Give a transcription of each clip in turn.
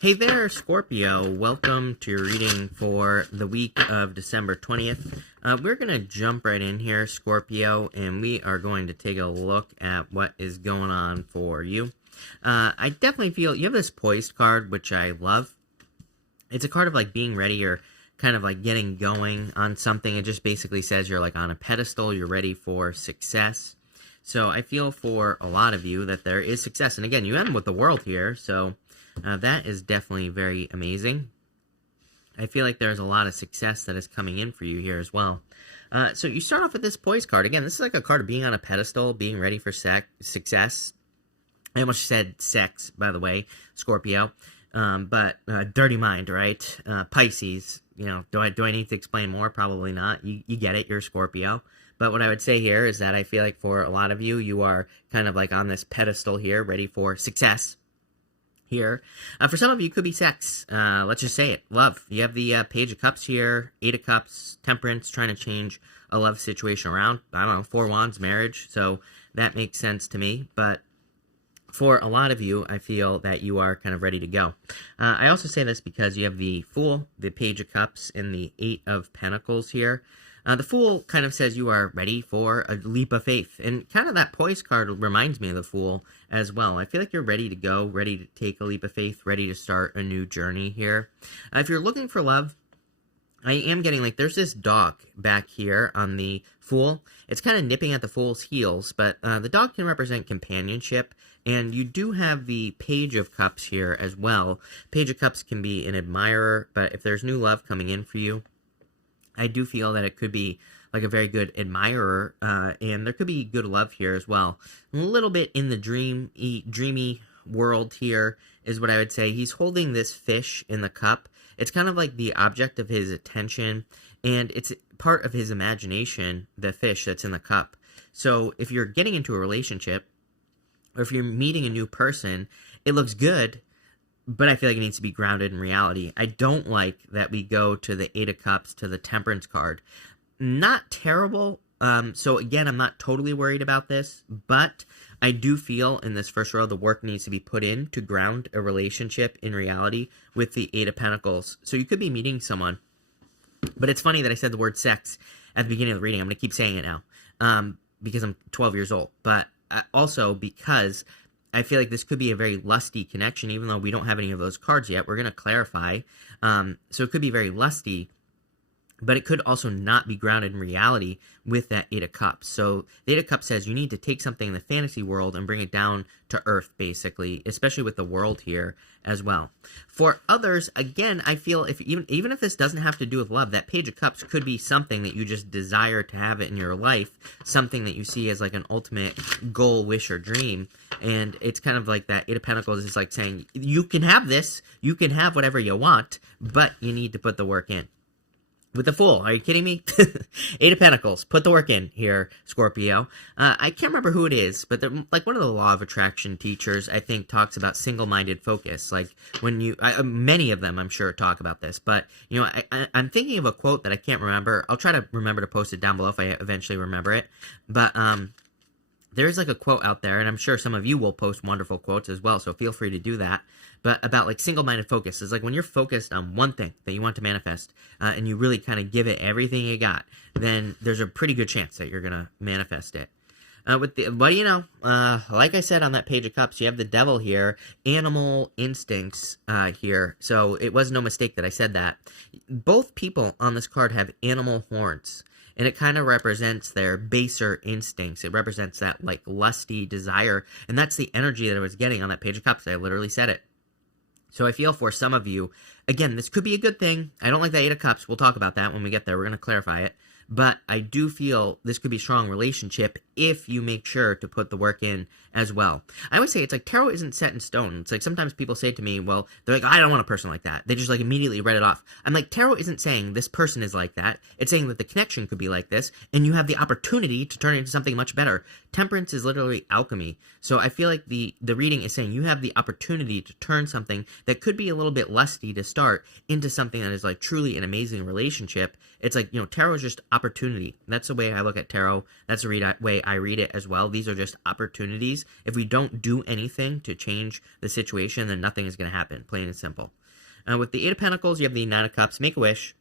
Hey there, Scorpio. Welcome to your reading for the week of December 20th. We're going to jump right in here, Scorpio, and we are going to take a look at what is going on for you. I definitely feel you have this poised card, which I love. It's a card of like being ready or kind of like getting going on something. It just basically says you're like on a pedestal, you're ready for success. So I feel for a lot of you that there is success. And again, you end with the world here, so that is definitely very amazing. I feel like there's a lot of success that is coming in for you here as well. So you start off with this poise card. Again, this is like a card of being on a pedestal, being ready for success. I almost said sex, by the way, Scorpio. But dirty mind, right? Pisces, you know, do I need to explain more? Probably not. You get it. You're Scorpio. But what I would say here is that I feel like for a lot of you, you are kind of like on this pedestal here, ready for success. Here. For some of you, it could be sex. Let's just say it. Love. You have the Page of Cups here, Eight of Cups, Temperance, trying to change a love situation around. I don't know, Four Wands, marriage. So that makes sense to me. But for a lot of you, I feel that you are kind of ready to go. I also say this because you have the Fool, the Page of Cups, and the Eight of Pentacles here. The Fool kind of says you are ready for a leap of faith. And kind of that poise card reminds me of the Fool as well. I feel like you're ready to go, ready to take a leap of faith, ready to start a new journey here. If you're looking for love, I am getting like there's this dog back here on the Fool. It's kind of nipping at the Fool's heels, but the dog can represent companionship. And you do have the Page of Cups here as well. Page of Cups can be an admirer, but if there's new love coming in for you, I do feel that it could be like a very good admirer, and there could be good love here as well. A little bit in the dreamy world here is what I would say. He's holding this fish in the cup. It's kind of like the object of his attention, and it's part of his imagination, the fish that's in the cup. So if you're getting into a relationship, or if you're meeting a new person, it looks good, but I feel like it needs to be grounded in reality. I don't like that we go to the Eight of Cups, to the Temperance card. Not terrible. So again, I'm not totally worried about this, but I do feel in this first row, the work needs to be put in to ground a relationship in reality with the Eight of Pentacles. So you could be meeting someone, but it's funny that I said the word sex at the beginning of the reading. I'm going to keep saying it now because I'm 12 years old, but also because I feel like this could be a very lusty connection, even though we don't have any of those cards yet. We're going to clarify. So it could be very lusty, but it could also not be grounded in reality with that Eight of Cups. So the Eight of Cups says you need to take something in the fantasy world and bring it down to earth, basically, especially with the world here as well. For others, again, I feel if even if this doesn't have to do with love, that Page of Cups could be something that you just desire to have it in your life, something that you see as like an ultimate goal, wish, or dream. And it's kind of like that Eight of Pentacles is like saying, you can have this, you can have whatever you want, but you need to put the work in. With the Fool, are you kidding me? Eight of Pentacles, put the work in here, Scorpio. I can't remember who it is, but like one of the law of attraction teachers, I think, talks about single-minded focus. Like when you, many of them, I'm sure, talk about this. But you know, I'm thinking of a quote that I can't remember. I'll try to remember to post it down below if I eventually remember it. But there's like a quote out there, and I'm sure some of you will post wonderful quotes as well. So feel free to do that. But about like single-minded focus is like when you're focused on one thing that you want to manifest and you really kind of give it everything you got, then there's a pretty good chance that you're going to manifest it. What do you know? Like I said on that Page of Cups, you have the Devil here, animal instincts here. So it was no mistake that I said that. Both people on this card have animal horns. And it kind of represents their baser instincts. It represents that like lusty desire. And that's the energy that I was getting on that Page of Cups. I literally said it. So I feel for some of you, again, this could be a good thing. I don't like that Eight of Cups. We'll talk about that when we get there. We're going to clarify it. But I do feel this could be a strong relationship if you make sure to put the work in as well. I always say it's like tarot isn't set in stone. It's like sometimes people say to me, well, they're like, I don't want a person like that. They just like immediately read it off. I'm like, tarot isn't saying this person is like that. It's saying that the connection could be like this, and you have the opportunity to turn it into something much better. Temperance is literally alchemy. So I feel like the reading is saying you have the opportunity to turn something that could be a little bit lusty to start into something that is like truly an amazing relationship. It's like, tarot is just opportunity. That's the way I look at tarot. That's the way I read it as well. These are just opportunities. If we don't do anything to change the situation, then nothing is going to happen, plain and simple. With the Eight of Pentacles, you have the Nine of Cups. Make a wish.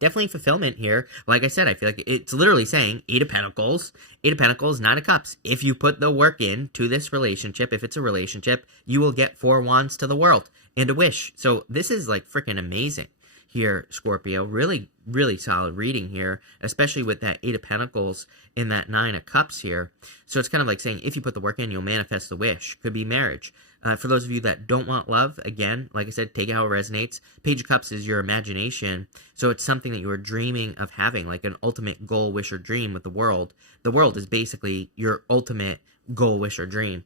Definitely fulfillment here. Like I said, I feel like it's literally saying Eight of Pentacles, Nine of Cups. If you put the work in to this relationship, if it's a relationship, you will get 4 wands to the world and a wish. So this is like freaking amazing here, Scorpio. Really, really solid reading here, especially with that Eight of Pentacles and that Nine of Cups here. So it's kind of like saying if you put the work in, you'll manifest the wish. Could be marriage. For those of you that don't want love, again, like I said, take it how it resonates. Page of Cups is your imagination. So it's something that you are dreaming of having, like an ultimate goal, wish, or dream with the world. The world is basically your ultimate goal, wish, or dream.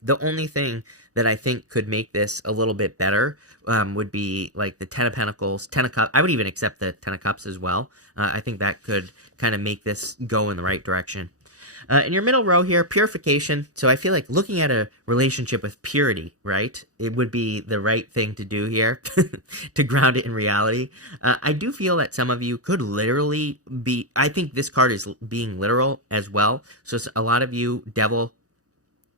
The only thing that I think could make this a little bit better would be like the Ten of Pentacles, Ten of Cups. I would even accept the Ten of Cups as well. I think that could kind of make this go in the right direction. In your middle row here, purification. So I feel like looking at a relationship with purity, right? It would be the right thing to do here to ground it in reality. I do feel that some of you could literally be, I think this card is being literal as well. So a lot of you, Devil,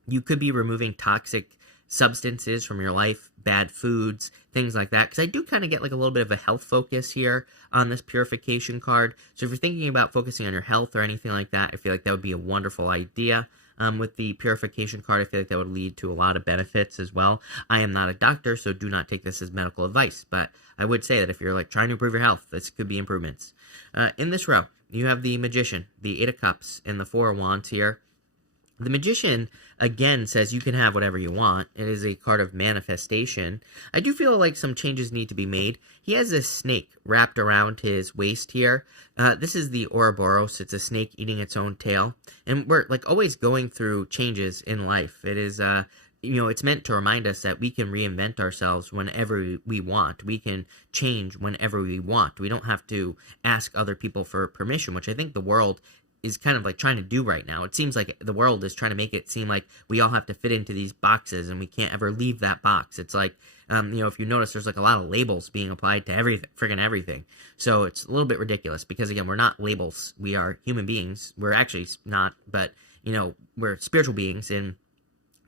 you could be removing toxic substances from your life, bad foods, things like that. Because I do kind of get like a little bit of a health focus here on this purification card. So if you're thinking about focusing on your health or anything like that, I feel like that would be a wonderful idea. With the purification card, I feel like that would lead to a lot of benefits as well. I am not a doctor, so do not take this as medical advice. But I would say that if you're like trying to improve your health, this could be improvements. In this row, you have the Magician, the Eight of Cups, and the Four of Wands here. The Magician, again, says you can have whatever you want. It is a card of manifestation. I do feel like some changes need to be made. He has this snake wrapped around his waist here. This is the Ouroboros. It's a snake eating its own tail. And we're like always going through changes in life. It is, it's meant to remind us that we can reinvent ourselves whenever we want. We can change whenever we want. We don't have to ask other people for permission, which I think the world is kind of like trying to do right now. It seems like the world is trying to make it seem like we all have to fit into these boxes and we can't ever leave that box. It's like, if you notice, there's like a lot of labels being applied to everything, friggin' everything. So it's a little bit ridiculous because, again, we're not labels. We are human beings. We're actually not, but, we're spiritual beings and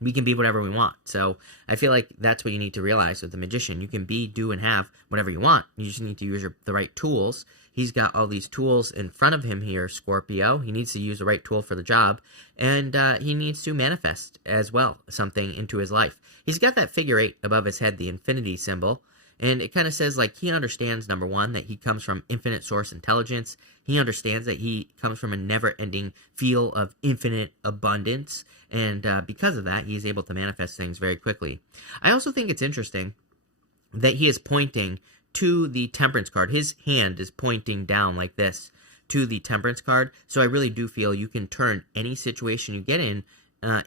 we can be whatever we want. So I feel like that's what you need to realize with the Magician. You can be, do, and have whatever you want. You just need to use the right tools. He's got all these tools in front of him here, Scorpio. He needs to use the right tool for the job, and he needs to manifest as well something into his life. He's got that figure 8 above his head, the infinity symbol, and it kind of says, like, he understands, number one, that he comes from infinite source intelligence. He understands that he comes from a never-ending feel of infinite abundance, and because of that, he's able to manifest things very quickly. I also think it's interesting that he is pointing to the Temperance card. His hand is pointing down like this to the Temperance card. So I really do feel you can turn any situation you get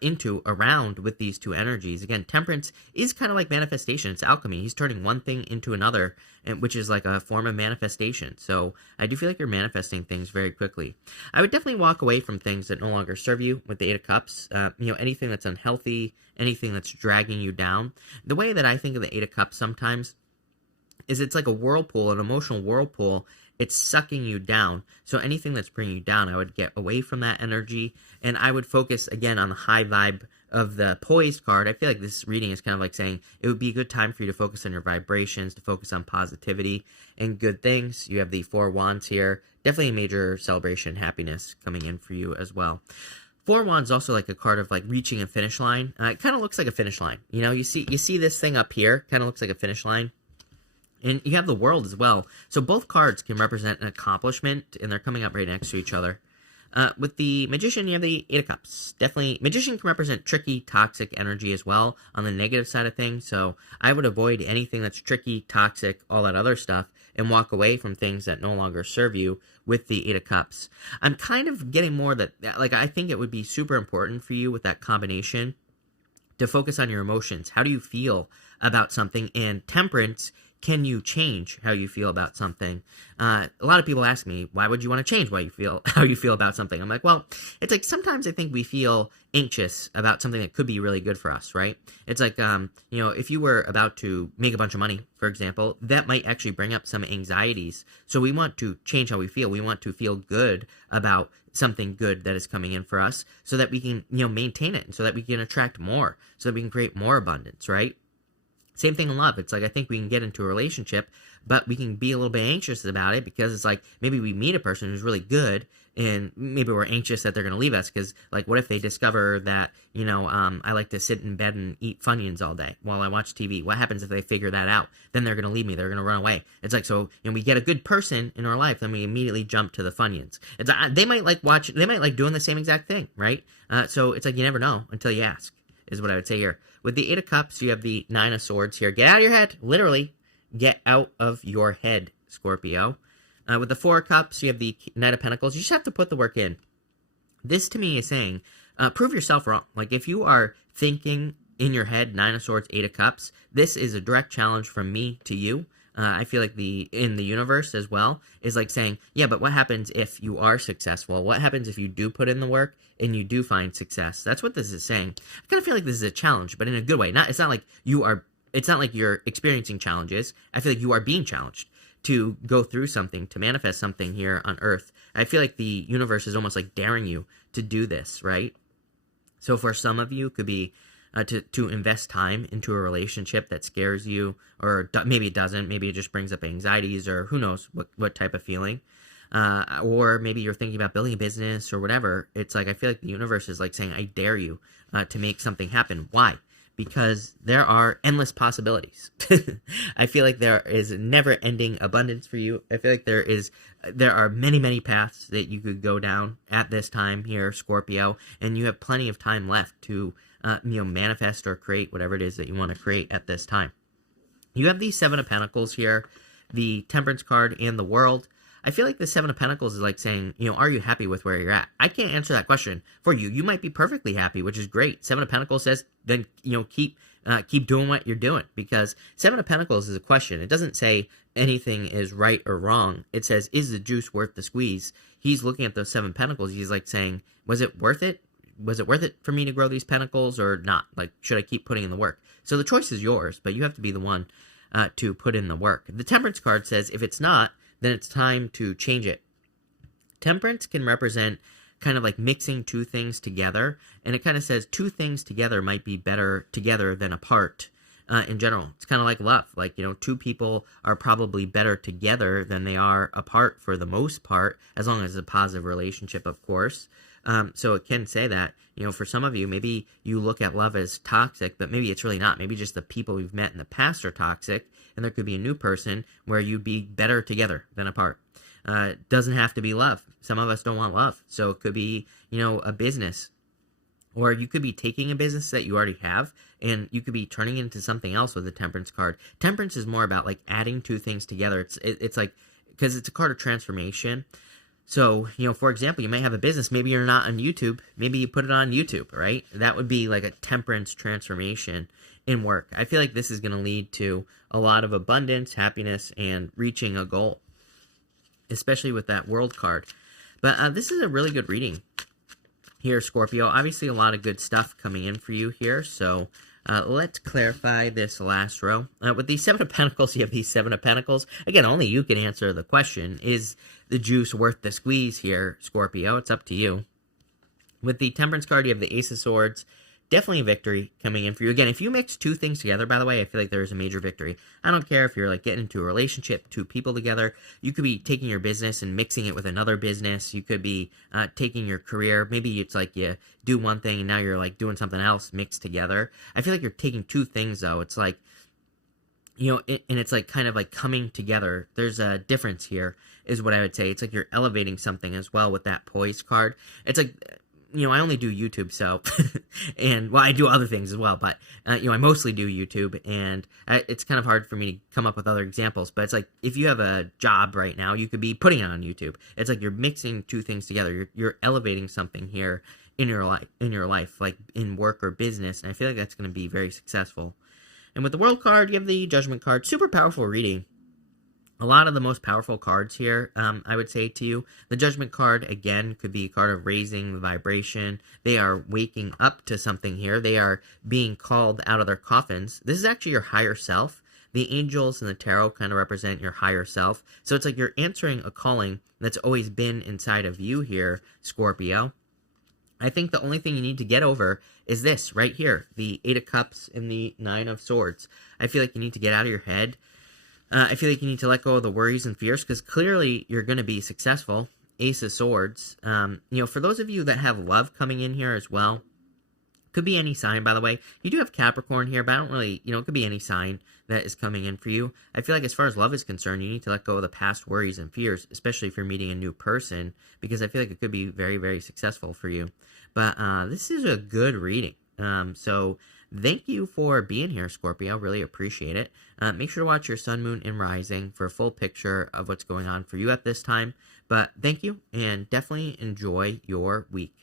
into around with these two energies. Again, Temperance is kind of like manifestation. It's alchemy. He's turning one thing into another, which is like a form of manifestation. So I do feel like you're manifesting things very quickly. I would definitely walk away from things that no longer serve you with the Eight of Cups. Anything that's unhealthy, anything that's dragging you down. The way that I think of the Eight of Cups sometimes is it's like a whirlpool, an emotional whirlpool. It's sucking you down. So anything that's bringing you down, I would get away from that energy. And I would focus, again, on the high vibe of the Poised card. I feel like this reading is kind of like saying it would be a good time for you to focus on your vibrations, to focus on positivity and good things. You have the Four Wands here. Definitely a major celebration, happiness coming in for you as well. Four Wands also like a card of like reaching a finish line. It kind of looks like a finish line. You see this thing up here, kind of looks like a finish line. And you have the World as well. So both cards can represent an accomplishment, and they're coming up right next to each other. With the Magician, you have the Eight of Cups. Definitely, Magician can represent tricky, toxic energy as well on the negative side of things. So I would avoid anything that's tricky, toxic, all that other stuff, and walk away from things that no longer serve you with the Eight of Cups. I'm kind of getting more that, like, I think it would be super important for you with that combination to focus on your emotions. How do you feel about something? And Temperance can you change how you feel about something? A lot of people ask me, why would you want to change how you feel about something? I'm like, well, it's like sometimes I think we feel anxious about something that could be really good for us, right? It's like, if you were about to make a bunch of money, for example, that might actually bring up some anxieties. So we want to change how we feel. We want to feel good about something good that is coming in for us so that we can, maintain it and so that we can attract more, so that we can create more abundance, right? Same thing in love. It's like I think we can get into a relationship, but we can be a little bit anxious about it because it's like maybe we meet a person who's really good and maybe we're anxious that they're going to leave us because, like, what if they discover that, I like to sit in bed and eat Funyuns all day while I watch TV? What happens if they figure that out? Then they're going to leave me. They're going to run away. It's like, so, we get a good person in our life, then we immediately jump to the Funyuns. It's they might like doing the same exact thing, right? So it's like you never know until you ask, is what I would say here. With the Eight of Cups, you have the Nine of Swords here. Get out of your head. Literally, get out of your head, Scorpio. With the Four of Cups, you have the Knight of Pentacles. You just have to put the work in. This, to me, is saying, prove yourself wrong. Like, if you are thinking in your head, Nine of Swords, Eight of Cups, this is a direct challenge from me to you. I feel like in the universe as well is like saying, yeah, but what happens if you are successful? What happens if you do put in the work and you do find success? That's what this is saying. I kind of feel like this is a challenge, but in a good way. It's not like you're experiencing challenges. I feel like you are being challenged to go through something, to manifest something here on Earth. I feel like the universe is almost like daring you to do this, right? So for some of you, it could be to invest time into a relationship that scares you, or maybe it doesn't. Maybe it just brings up anxieties, or who knows what type of feeling. Or maybe you're thinking about building a business or whatever. It's like I feel like the universe is like saying, I dare you to make something happen. Why? Because there are endless possibilities. I feel like there is never-ending abundance for you. I feel like there are many, many paths that you could go down at this time here, Scorpio, and you have plenty of time left to manifest or create whatever it is that you want to create at this time. You have the Seven of Pentacles here, the Temperance card, and the World. I feel like the Seven of Pentacles is like saying, are you happy with where you're at? I can't answer that question for you. You might be perfectly happy, which is great. Seven of Pentacles says, then, keep doing what you're doing, because Seven of Pentacles is a question. It doesn't say anything is right or wrong. It says, is the juice worth the squeeze? He's looking at those Seven Pentacles. He's like saying, was it worth it? Was it worth it for me to grow these pentacles or not? Like, should I keep putting in the work? So the choice is yours, but you have to be the one to put in the work. The Temperance card says, if it's not, then it's time to change it. Temperance can represent kind of like mixing two things together, and it kind of says two things together might be better together than apart. In general, it's kind of like love. Like, two people are probably better together than they are apart for the most part, as long as it's a positive relationship, of course. So it can say that, for some of you, maybe you look at love as toxic, but maybe it's really not. Maybe just the people you've met in the past are toxic, and there could be a new person where you'd be better together than apart. It doesn't have to be love. Some of us don't want love. So it could be, a business. Or you could be taking a business that you already have, and you could be turning it into something else with the Temperance card. Temperance is more about, like, adding two things together. It's like, because it's a card of transformation. So, for example, you might have a business. Maybe you're not on YouTube. Maybe you put it on YouTube, right? That would be like a temperance transformation in work. I feel like this is going to lead to a lot of abundance, happiness, and reaching a goal, especially with that World card. But this is a really good reading here, Scorpio. Obviously, a lot of good stuff coming in for you here. So let's clarify this last row. With the Seven of Pentacles, you have the Seven of Pentacles. Again, only you can answer the question. Is the juice worth the squeeze here, Scorpio? It's up to you. With the Temperance card, you have the Ace of Swords. Definitely a victory coming in for you. Again, if you mix two things together, by the way, I feel like there is a major victory. I don't care if you're like getting into a relationship, two people together. You could be taking your business and mixing it with another business. You could be taking your career. Maybe it's like you do one thing and now you're like doing something else mixed together. I feel like you're taking two things, though. It's like, and it's like kind of like coming together. There's a difference here, is what I would say. It's like you're elevating something as well with that Poise card. It's like, I only do YouTube, so, and, well, I do other things as well, but, I mostly do YouTube, and it's kind of hard for me to come up with other examples, but it's like, if you have a job right now, you could be putting it on YouTube. It's like you're mixing two things together. You're elevating something here in your life, like in work or business, and I feel like that's going to be very successful. And with the World card, you have the Judgment card. Super powerful reading. A lot of the most powerful cards here, I would say to you. The Judgment card, again, could be a card of raising the vibration. They are waking up to something here. They are being called out of their coffins. This is actually your higher self. The angels and the tarot kind of represent your higher self. So it's like you're answering a calling that's always been inside of you here, Scorpio. I think the only thing you need to get over is this right here, the 8 of Cups and the 9 of Swords. I feel like you need to get out of your head. I feel like you need to let go of the worries and fears, because clearly you're going to be successful. Ace of Swords. For those of you that have love coming in here as well, could be any sign, by the way. You do have Capricorn here, but I don't really, it could be any sign that is coming in for you. I feel like as far as love is concerned, you need to let go of the past worries and fears, especially if you're meeting a new person, because I feel like it could be very, very successful for you. But this is a good reading. So thank you for being here, Scorpio. Really appreciate it. Make sure to watch your sun, moon, and rising for a full picture of what's going on for you at this time. But thank you, and definitely enjoy your week.